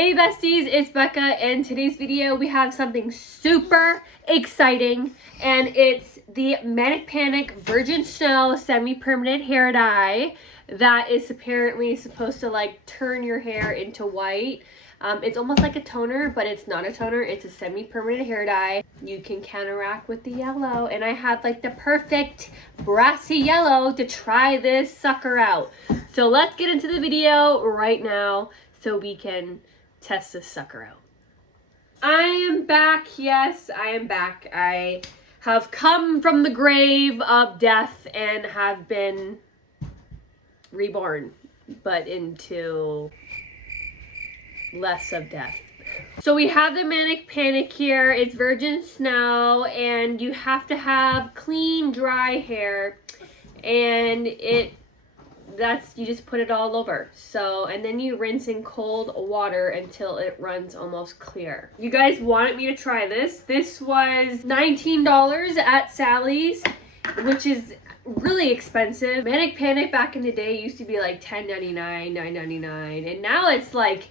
Hey besties, it's Becca, and today's video we have something super exciting, and it's the Manic Panic Virgin Snow semi-permanent hair dye that is apparently supposed to like turn your hair into white. It's almost like a toner, but it's not a toner, it's a semi-permanent hair dye. You can counteract with the yellow, and I have like the perfect brassy yellow to try this sucker out. So let's get into the video right now so we can test this sucker out. I am back. Yes, I am back. I have come from the grave of death and have been reborn, but into less of death. So we have the Manic Panic here. It's Virgin Snow, and you have to have clean, dry hair, and you just put it all over. So, and then you rinse in cold water until it runs almost clear. You guys wanted me to try this. This was $19 at Sally's, which is really expensive. Manic Panic back in the day used to be like $10.99, $9.99, and now it's like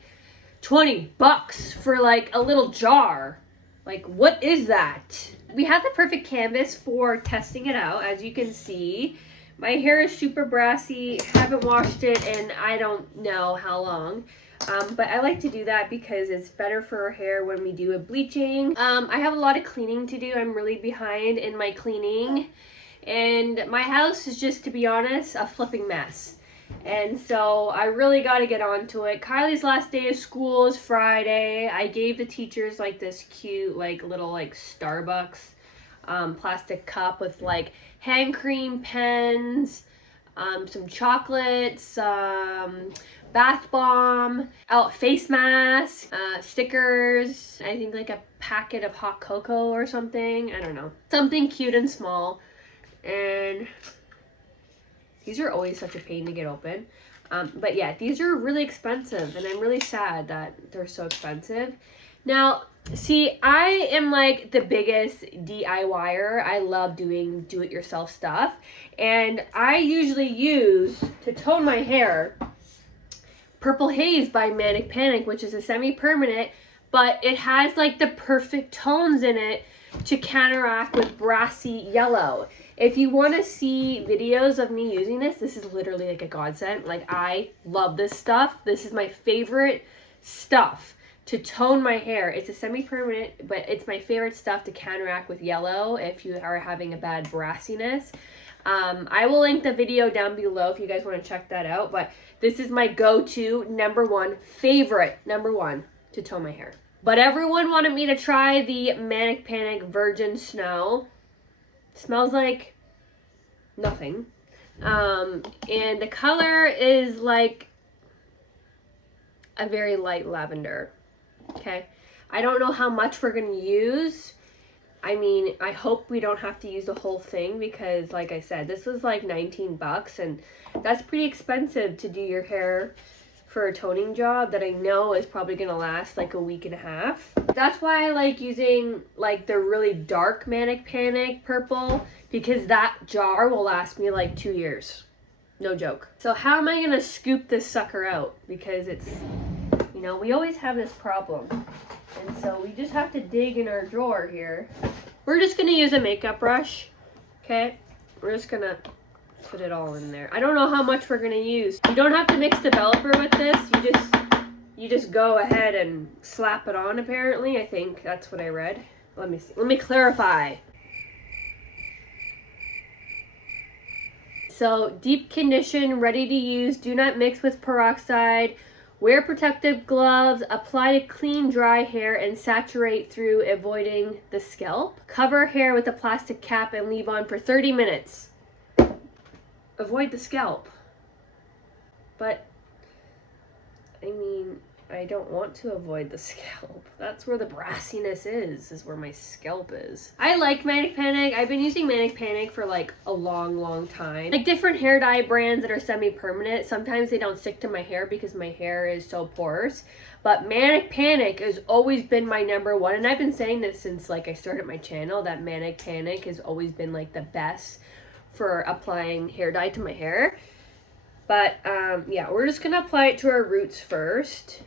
20 bucks for like a little jar. Like, what is that? We have the perfect canvas for testing it out, as you can see. My hair is super brassy, haven't washed it in I don't know how long. But I like to do that because it's better for our hair when we do a bleaching. I have a lot of cleaning to do. I'm really behind in my cleaning. And my house is just, to be honest, a flipping mess. And so I really got to get onto it. Kylie's last day of school is Friday. I gave the teachers like this cute like little like Starbucks plastic cup with like hand cream, pens, some chocolates, some bath bomb, face mask, stickers, I think like a packet of hot cocoa or something. I don't know. Something cute and small. And these are always such a pain to get open. But yeah, these are really expensive, and I'm really sad that they're so expensive. Now, see, I am like the biggest DIYer. I love doing do-it-yourself stuff. And I usually use, to tone my hair, Purple Haze by Manic Panic, which is a semi-permanent, but it has like the perfect tones in it to counteract with brassy yellow. If you want to see videos of me using this, this is literally like a godsend. Like, I love this stuff. This is my favorite stuff to tone my hair. It's a semi-permanent, but it's my favorite stuff to counteract with yellow if you are having a bad brassiness. I will link the video down below if you guys want to check that out, but this is my go-to number one to tone my hair. But everyone wanted me to try the Manic Panic Virgin Snow. Smells like nothing. And the color is like a very light lavender. Okay, I don't know how much we're gonna use. I mean, I hope we don't have to use the whole thing because, like I said, this was like 19 bucks, and that's pretty expensive to do your hair for a toning job that I know is probably gonna last like a week and a half. That's why I like using like the really dark Manic Panic purple, because that jar will last me like 2 years. No joke. So how am I gonna scoop this sucker out? Because it's, you know, we always have this problem. And so we just have to dig in our drawer here. We're just gonna use a makeup brush, okay? We're just gonna put it all in there. I don't know how much we're gonna use. You don't have to mix developer with this. You just go ahead and slap it on, apparently. I think that's what I read. Let me see. Let me clarify. So, deep condition, ready to use. Do not mix with peroxide. Wear protective gloves. Apply to clean, dry hair and saturate through, avoiding the scalp. Cover hair with a plastic cap and leave on for 30 minutes. Avoid the scalp. But, I mean, I don't want to avoid the scalp. That's where the brassiness is where my scalp is. I like Manic Panic. I've been using Manic Panic for like a long time. Like different hair dye brands that are semi-permanent, sometimes they don't stick to my hair because my hair is so porous. But Manic Panic has always been my number one, and I've been saying this since like I started my channel, that Manic Panic has always been like the best for applying hair dye to my hair. But yeah, we're just gonna apply it to our roots first.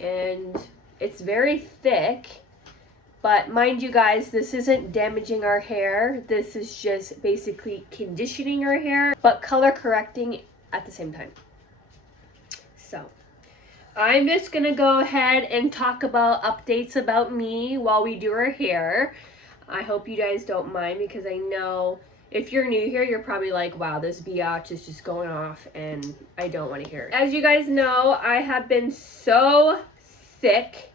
and it's very thick. But mind you guys, this isn't damaging our hair. This is just basically conditioning our hair, but color correcting at the same time. So I'm just gonna go ahead and talk about updates about me while we do our hair. I hope you guys don't mind, because I know if you're new here, you're probably like, wow, this biatch is just going off and I don't want to hear it. As you guys know, I have been so sick.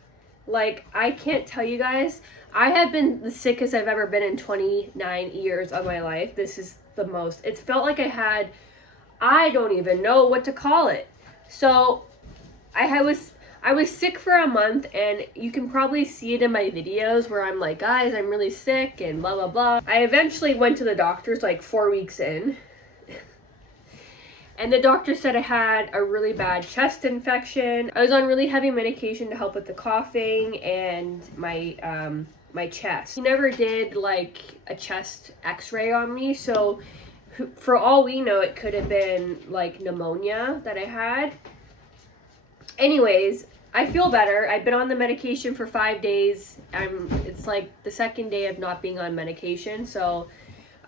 Like, I can't tell you guys. I have been the sickest I've ever been in 29 years of my life. This is the most. It's felt like I don't even know what to call it. So I was sick for a month, and you can probably see it in my videos where I'm like, guys, I'm really sick and blah, blah, blah. I eventually went to the doctor's like 4 weeks in. And the doctor said I had a really bad chest infection. I was on really heavy medication to help with the coughing and my chest. He never did like a chest x-ray on me, so for all we know, it could have been like pneumonia that I had. Anyways, I feel better. I've been on the medication for 5 days. It's like the second day of not being on medication, so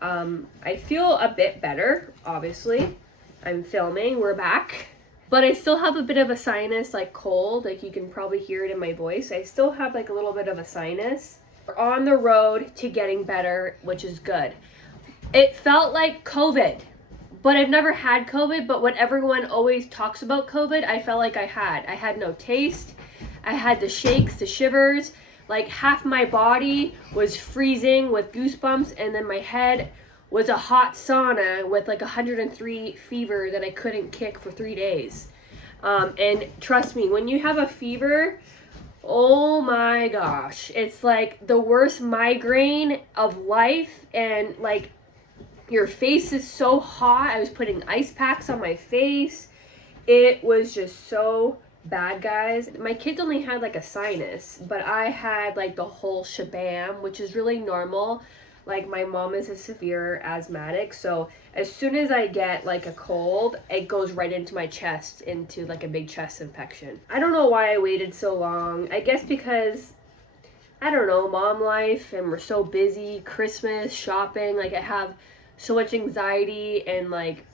I feel a bit better, obviously. I'm filming, we're back. But I still have a bit of a sinus, like cold, like you can probably hear it in my voice. I still have like a little bit of a sinus. We're on the road to getting better, which is good. It felt like COVID, but I've never had COVID, but when everyone always talks about COVID, I felt like I had. I had no taste. I had the shakes, the shivers, like half my body was freezing with goosebumps, and then my head was a hot sauna with like 103 fever that I couldn't kick for 3 days. And trust me, when you have a fever, oh my gosh, it's like the worst migraine of life, and like your face is so hot. I was putting ice packs on my face. It was just so bad, guys. My kids only had like a sinus, but I had like the whole shabam, which is really normal. Like, my mom is a severe asthmatic, so as soon as I get like a cold, it goes right into my chest, into like a big chest infection. I don't know why I waited so long. I guess because, I don't know, mom life, and we're so busy, Christmas, shopping, like I have so much anxiety and like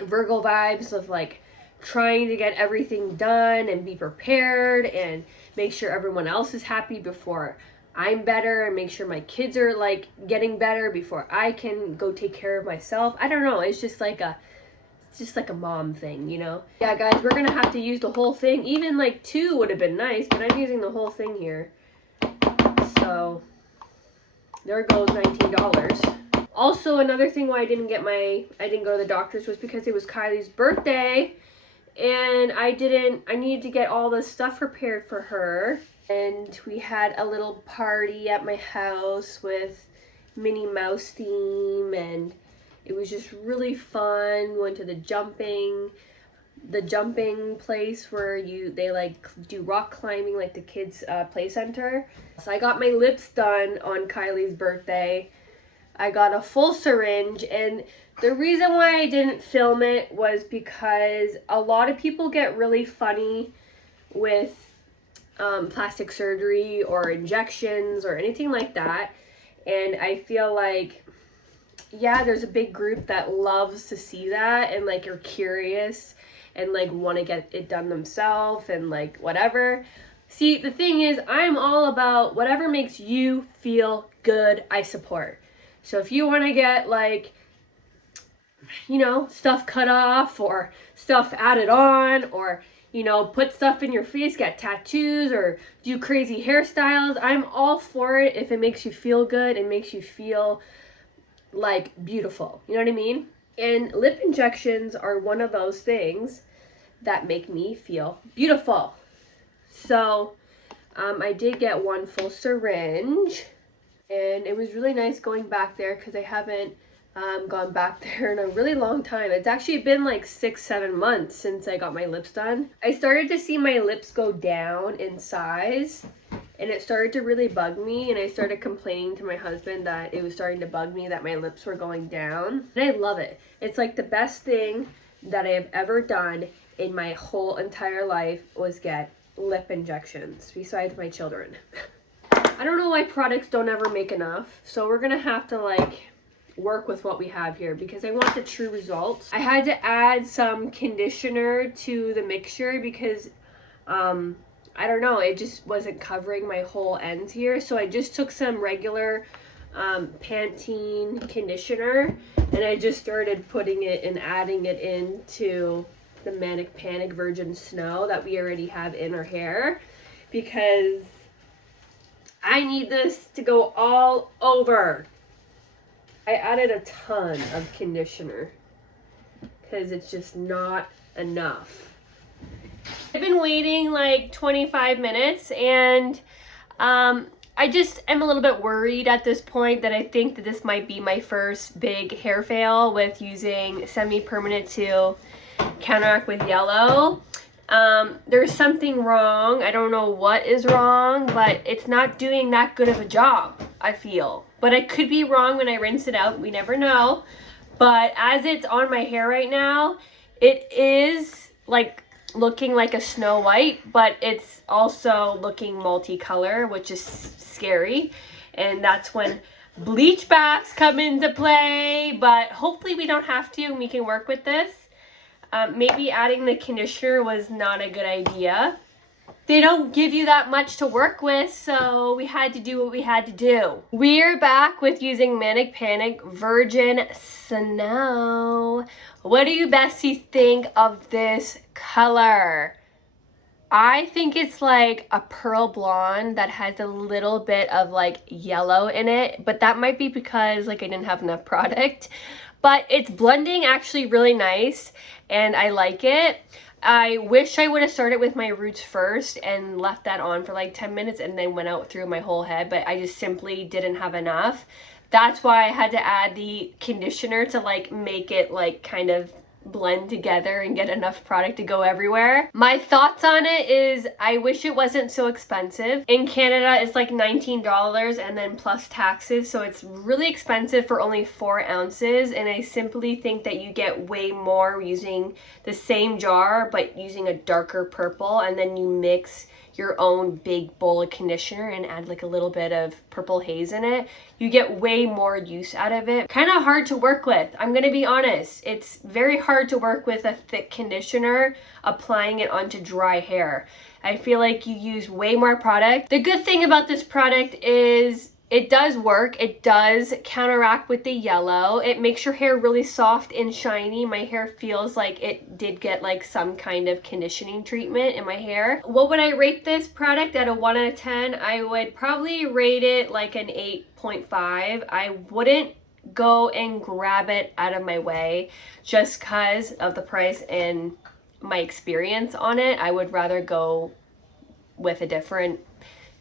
Virgo vibes of like trying to get everything done and be prepared and make sure everyone else is happy before I'm better, and make sure my kids are like getting better before I can go take care of myself. I don't know, it's just like a mom thing, you know? Yeah, guys, we're gonna have to use the whole thing. Even like 2 would have been nice, but I'm using the whole thing here. So there goes $19. Also, another thing why I didn't go to the doctor's was because it was Kylie's birthday, and I needed to get all this stuff prepared for her. And we had a little party at my house with Minnie Mouse theme, and it was just really fun. Went to the jumping place where they like do rock climbing, like the kids play center. So I got my lips done on Kylie's birthday. I got a full syringe, and the reason why I didn't film it was because a lot of people get really funny with plastic surgery or injections or anything like that, and I feel like, yeah, there's a big group that loves to see that and like are curious and like want to get it done themselves and like whatever. See, the thing is, I'm all about whatever makes you feel good, I support. So if you want to get like, you know, stuff cut off or stuff added on, or, you know, put stuff in your face, get tattoos, or do crazy hairstyles, I'm all for it if it makes you feel good and makes you feel like beautiful. You know what I mean? And lip injections are one of those things that make me feel beautiful. So I did get one full syringe, and it was really nice going back there because I haven't gone back there in a really long time. It's actually been like 6-7 months since I got my lips done. I started to see my lips go down in size, and it started to really bug me, and I started complaining to my husband that it was starting to bug me that my lips were going down. And I love it. It's like the best thing that I have ever done in my whole entire life was get lip injections besides my children. I don't know why products don't ever make enough, so we're gonna have to like work with what we have here because I want the true results. I had to add some conditioner to the mixture because I don't know, it just wasn't covering my whole ends here, so I just took some regular Pantene conditioner and I just started putting it and adding it into the Manic Panic Virgin Snow that we already have in our hair because I need this to go all over. I added a ton of conditioner because it's just not enough. I've been waiting like 25 minutes and I just am a little bit worried at this point that I think that this might be my first big hair fail with using semi-permanent to counteract with yellow. There's something wrong. I don't know what is wrong, but it's not doing that good of a job, I feel. But I could be wrong when I rinse it out. We never know. But as it's on my hair right now, it is like looking like a Snow White, but it's also looking multicolor, which is scary. And that's when bleach baths come into play, but hopefully we don't have to and we can work with this. Maybe adding the conditioner was not a good idea. They don't give you that much to work with, so we had to do what we had to do. We're back with using Manic Panic Virgin Snow. What do you besties think of this color? I think it's like a pearl blonde that has a little bit of like yellow in it, but that might be because like I didn't have enough product. But it's blending actually really nice and I like it. I wish I would have started with my roots first and left that on for like 10 minutes and then went out through my whole head, but I just simply didn't have enough. That's why I had to add the conditioner to like make it like kind of blend together and get enough product to go everywhere. My thoughts on it is I wish it wasn't so expensive. In Canada it's like $19 and then plus taxes, so it's really expensive for only 4 ounces, and I simply think that you get way more using the same jar but using a darker purple, and then you mix your own big bowl of conditioner and add like a little bit of purple haze in it. You get way more use out of it. Kind of hard to work with, I'm gonna be honest. It's very hard to work with a thick conditioner applying it onto dry hair. I feel like you use way more product. The good thing about this product is it does work. It does counteract with the yellow. It makes your hair really soft and shiny. My hair feels like it did get like some kind of conditioning treatment in my hair. What would I rate this product out of 1 out of 10? I would probably rate it like an 8.5. I wouldn't go and grab it out of my way just because of the price and my experience on it. I would rather go with a different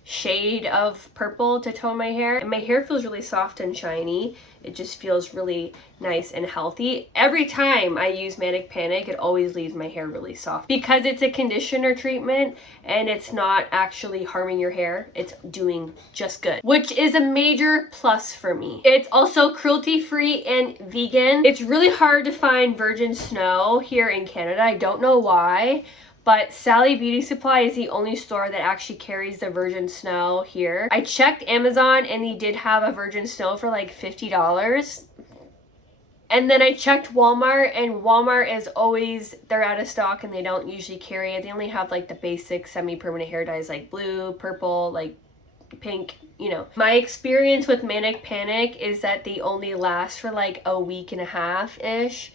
shade of purple to tone my hair, and my hair feels really soft and shiny. It just feels really nice and healthy. Every time I use Manic Panic, it always leaves my hair really soft because it's a conditioner treatment and it's not actually harming your hair. It's doing just good, which is a major plus for me. It's also cruelty-free and vegan. It's really hard to find Virgin Snow here in Canada. I don't know why, but Sally Beauty Supply is the only store that actually carries the Virgin Snow here. I checked Amazon and they did have a Virgin Snow for like $50. And then I checked Walmart, and Walmart is always, they're out of stock and they don't usually carry it. They only have like the basic semi-permanent hair dyes like blue, purple, like pink, you know. My experience with Manic Panic is that they only last for like a week and a half-ish.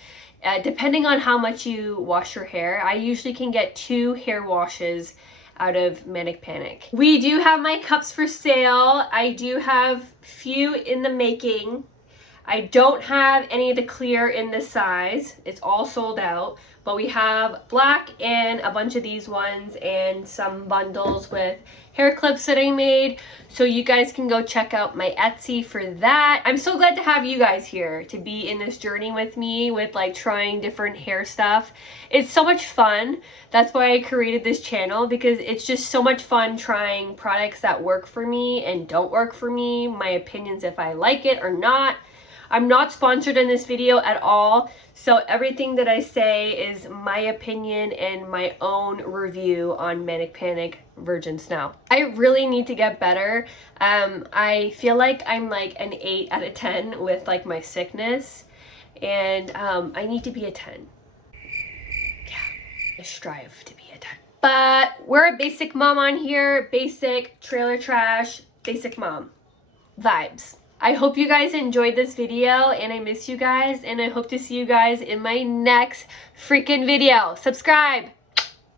Depending on how much you wash your hair. I usually can get 2 hair washes out of Manic Panic. We do have my cups for sale. I do have few in the making. I don't have any of the clear in this size. It's all sold out. But we have black and a bunch of these ones and some bundles with hair clips that I made. So you guys can go check out my Etsy for that. I'm so glad to have you guys here to be in this journey with me with like trying different hair stuff. It's so much fun. That's why I created this channel, because it's just so much fun trying products that work for me and don't work for me, my opinions if I like it or not. I'm not sponsored in this video at all, so everything that I say is my opinion and my own review on Manic Panic Virgin Snow. I really need to get better. I feel like I'm like an 8 out of 10 with like my sickness, and I need to be a 10. Yeah, I strive to be a 10. But we're a basic mom on here, basic trailer trash, basic mom vibes. I hope you guys enjoyed this video, and I miss you guys, and I hope to see you guys in my next freaking video. Subscribe!